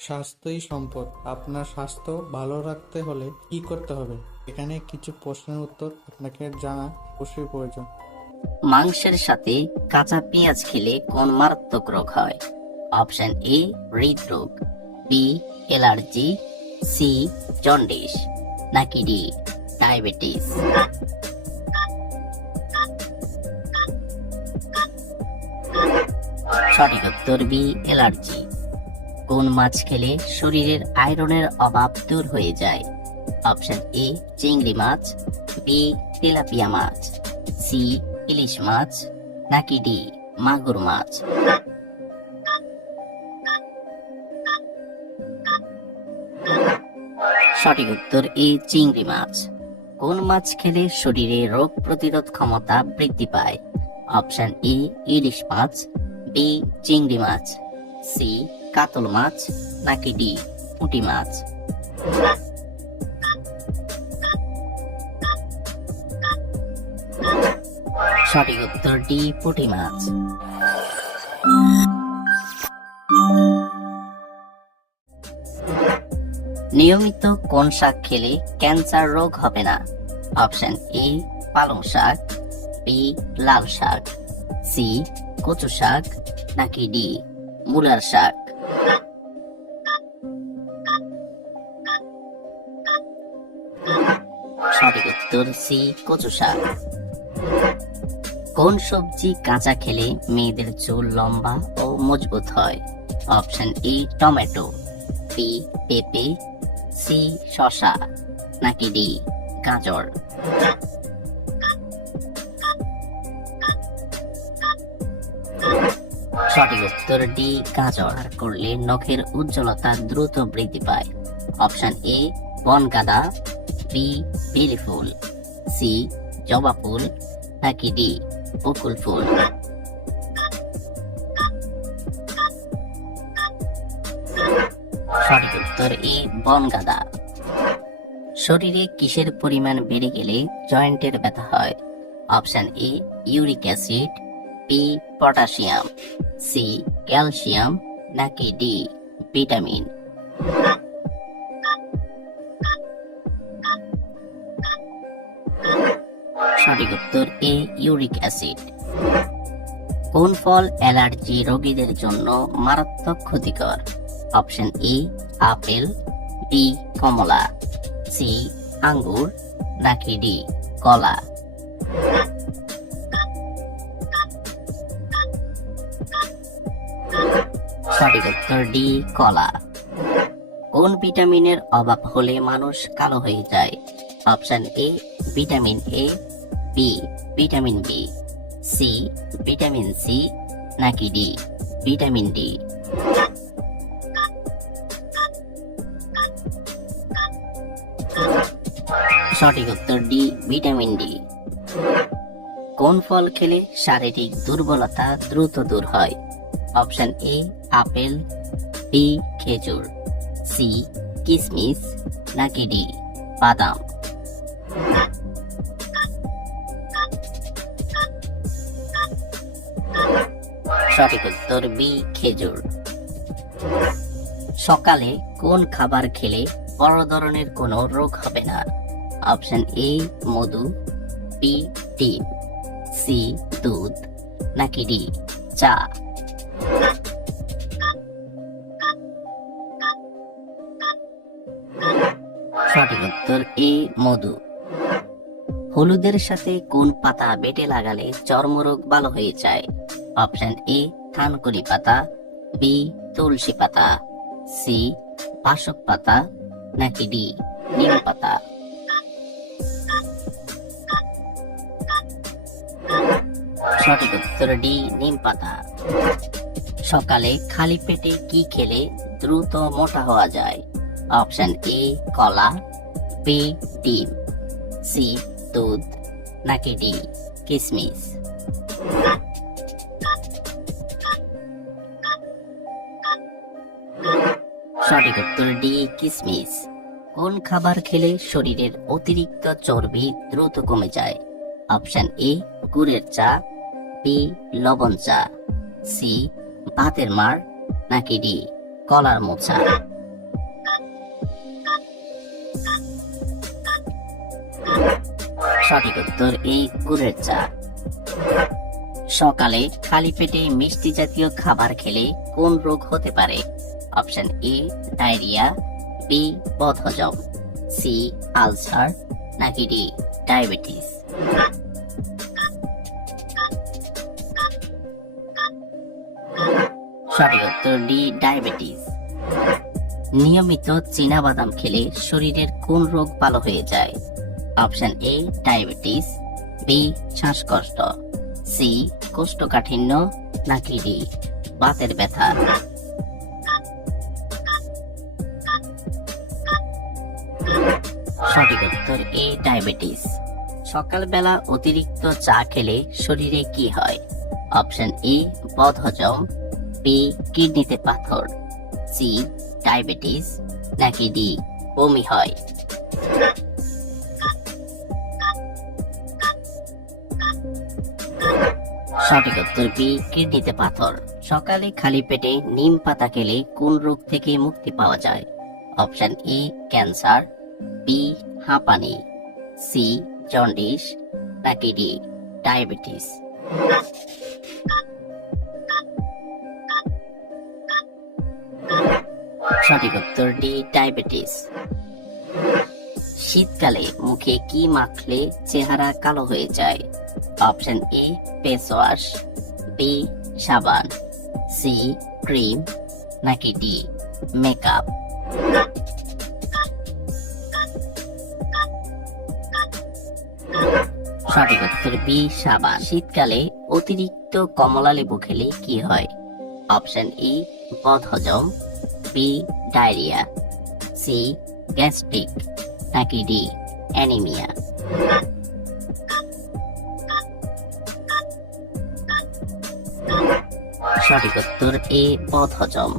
স্বাস্থ্যই সম্পদ। আপনার স্বাস্থ্য ভালো রাখতে হলে কি করতে হবে? এখানে কিছু প্রশ্নের উত্তর আপনাকে জানা অবশ্যই প্রয়োজন। মাংসের সাথে কাঁচা পেঁয়াজ খেলে কোন মারাত্মক রোগ হয়? অপশন এ হৃদরোগ, বি অ্যালার্জি, সি জন্ডিস, নাকি ডি ডায়াবেটিস? সঠিক উত্তর বি অ্যালার্জি। কোন মাছ খেলে শরীরের আয়রনের অভাব দূর হয়ে যায়? অপশন এ চিংড়ি মাছ, বি তেলাপিয়া মাছ, সি ইলিশ মাছ, নাকি ডি মাগুর মাছ? সঠিক উত্তর এ চিংড়ি মাছ। কোন মাছ খেলে শরীরে রোগ প্রতিরোধ ক্ষমতা বৃদ্ধি পায়? Option A ilish much, B চিংড়ি মাছ, সি কাতল মাছ, নাকি ডি পুঁটি মাছ? সঠিক উত্তর ডি পুঁটি মাছ। নিয়মিত কোন শাক খেলে ক্যান্সার রোগ হবে না? অপশন এ পালং শাক, বি লাল শাক, সি কচু শাক, নাকি ডি মূলার শাক? সঠিক উত্তর সি কচু শাক। কোন সবজি কাঁচা খেলে মেয়েদের চুল লম্বা ও মজবুত হয়? অপশন এ টমেটো, বি পেঁপে, সি শসা, নাকি ডি গাজর? সঠিক উত্তর ডি গাজর। করলে নখের উজ্জ্বলতা দ্রুত বৃদ্ধি পায়। অপশন এ বনগাঁদা, বি বেলি ফুল, সি জবা ফুল, নাকি ডি বকুল ফুল? সঠিক উত্তর এ বনগাঁদা। শরীরে কিসের পরিমাণ বেড়ে গেলে জয়েন্টের ব্যথা হয়? Option A uric acid, B potassium, C calcium, নাকি ডি ভিটামিন? সঠিক উত্তর এ ইউরিক অ্যাসিড। কোন ফল অ্যালার্জি রোগীদের জন্য মারাত্মক ক্ষতিকর? অপশন এ আপেল, বি কমলা, সি আঙ্গুর, নাকি ডি কলা? সঠিক উত্তর ডি কলা। কোন ভিটামিনের অভাব হলে মানুষ কালো হয়ে যায়? Option A vitamin A, B vitamin B, C vitamin C, নাকি ডি ভিটামিন ডি? সঠিক উত্তর ডি ভিটামিন ডি। কোন ফল খেলে শারীরিক দুর্বলতা দ্রুত দূর হয়? অপশন এ আপেল, বি খেজুর, সি কিশমিশ, নাকি ডি বাদাম? সঠিক উত্তর বি খেজুর। সকালে কোন খাবার খেলে বড় ধরনের কোনো রোগ হবে না? অপশন এ মধু, বি ডিম, সি দুধ, নাকি ডি চা? সঠিক উত্তর এ মধু। হলুদের সাথে কোন পাতা বেটে লাগালে চর্মরোগ ভালো হয়ে যায়? অপশন এ থানকুনি পাতা, বি তুলসী পাতা, সি বাসক পাতা, নাকি ডি নিম পাতা? সঠিক উত্তর ডি নিম পাতা। সকালে খালি পেটে কি খেলে দ্রুত মোটা হওয়া যায়? অপশন এ কলা, বি ডিম, সি দুধ, নাকি ডি কিশমিশ? সঠিক উত্তর ডি কিশমিশ। কোন খাবার খেলে শরীরের অতিরিক্ত চর্বি দ্রুত কমে যায়? অপশন এ গুড়ের চা, বি লবণ চা, সি ভাতের মাড়, নাকি ডি কলার মোচা। সঠিক উত্তর এ গুড়ের চা। সকালে খালি পেটে মিষ্টি জাতীয় খাবার খেলে কোন রোগ হতে পারে? অপশন এ ডায়রিয়া, বি বদহজম, সি আলসার, নাকি ডি ডায়াবেটিস। সঠিক উত্তর ডি ডায়াবেটিস। নিয়মিত চীনা বাদাম খেলে শরীরের কোন রোগ ভালো হয়ে যায়? অপশন এ ডায়াবেটিস, বি শ্বাসকষ্ট, সি কোষ্ঠকাঠিন্য, নাকি ডি বাতের ব্যথা। সঠিক উত্তর এ ডায়াবেটিস। সকালবেলা অতিরিক্ত চা খেলে শরীরে কি হয়? অপশন এ বদহজম, বি কিডনিতে পাথর, সি ডায়াবেটিস, নাকি ডি বমি হয়। সঠিক উত্তর বি কিডনিতে পাথর। সকালে খালি পেটে নিম পাতা খেলে কোন রোগ থেকে মুক্তি পাওয়া যায়? অপশন এ ক্যান্সার, বি হাঁপানি, সি জন্ডিস, নাকি ডি ডায়াবেটিস। সঠিক উত্তর ডি ডায়াবেটিস। শীতকালে মুখে কি মাখলে চেহারা কালো হয়ে যায়? Option A face wash, B সাবান, সি ক্রিম, নাকি ডি মেকআপ। সঠিক উত্তর বি সাবান। শীতকালে অতিরিক্ত কমলা লেবু খেলে কি হয়? অপশন ই বদহজম, বি ডায়রিয়া, সি গ্যাস্ট্রিক, নাকি ডি অ্যানিমিয়া। সঠিক উত্তর এ বদহজম।